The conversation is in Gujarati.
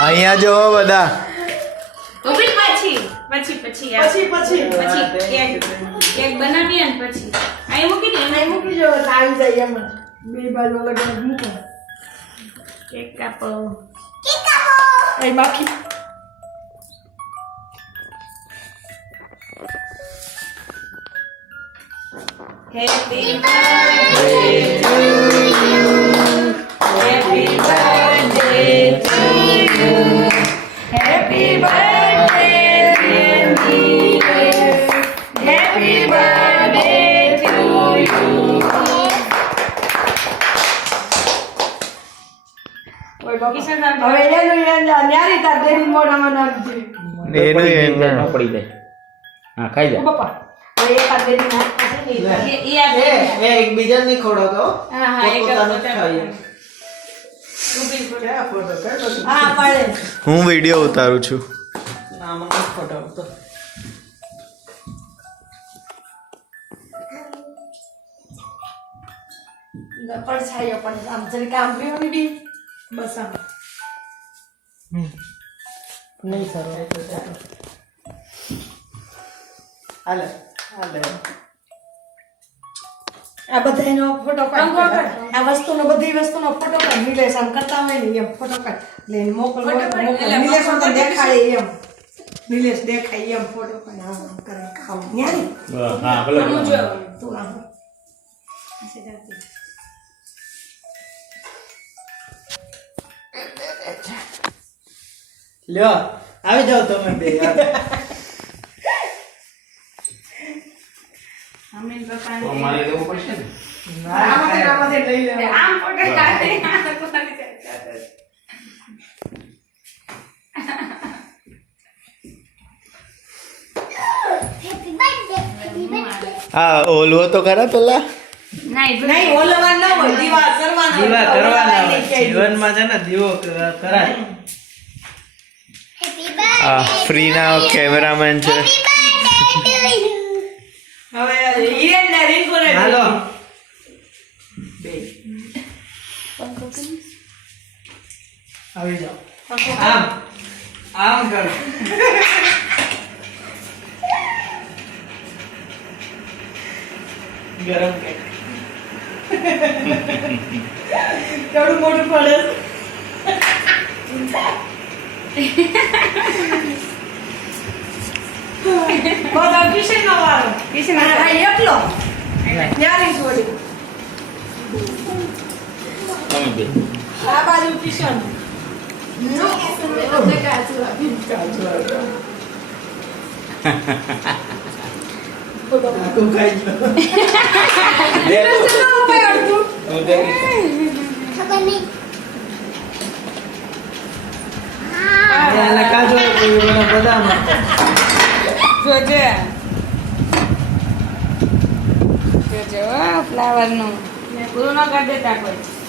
અહીંયા જોવો બધા કેક બનાવીએ ને પછી અહીં મૂકી દે મૂકી જો આવી જાય એમ બે બાજુ અલગ અલગ મૂકો કેક કાપો એ બાકી Happy birthday to you. Happy birthday to you. Happy birthday dear Neelesh. Happy birthday to you. હવે એનું ન્યારી તાર દેની મોઢામાં નાખજે એનું પડી જાય હા ખાઈ જા પપ્પા હવે એક હાથ દેની નાખજે એક બીજા નહીં ખવડાવતો હા એક હા પાડે હું વિડિયો ઉતારું છું ના મને ખવડાવતો પડછાયો પણ આમ જરી કામ રહ્યું ને બી બસ આમ નહીં સર હાલે હાલે આ બધાનો ફોટો પાડ આ વસ્તુનો બધી વસ્તુનો ફોટો પાડ નિલેશ આમ કરતા હોય ને એમ ફોટો પાડ લઈને મોકલ નિલેશ તો દેખાડે એમ નિલેશ દેખાય એમ ફોટો પાડ આમ કરે ખાવ ન્યારી હા ભલે તું આમ લ્યો આવી જાવ તમે બે અમીન પપ્પા મારે દેવું પડશે ને આમાંથી લઈ લે આમ ફોટો કાઢે હા ઓલવો તો ખરા પેલા નહીં ઓલવા ન હોય દીવા કરવાનો દીવા કરવાના જીવનમાં છે ને દીવો કરાય આ ફ્રીના કેમેરામેન છે હવે હિરેન ને રિંકુ ને હાલો બે આવી જાઓ આમ આમ કર ગરમ કેક કેવડું મોટું પડે બધા કિશન નો વાળો કિશન આ એકલો ન્યારી છોડી તમે બે આ બાજુ કિશન આખું ખાઈ ગયો તું દે આના કાજુ મને બદામ જોજે ફ્લાવર નું પૂરું ન કરી દેતા કોઈ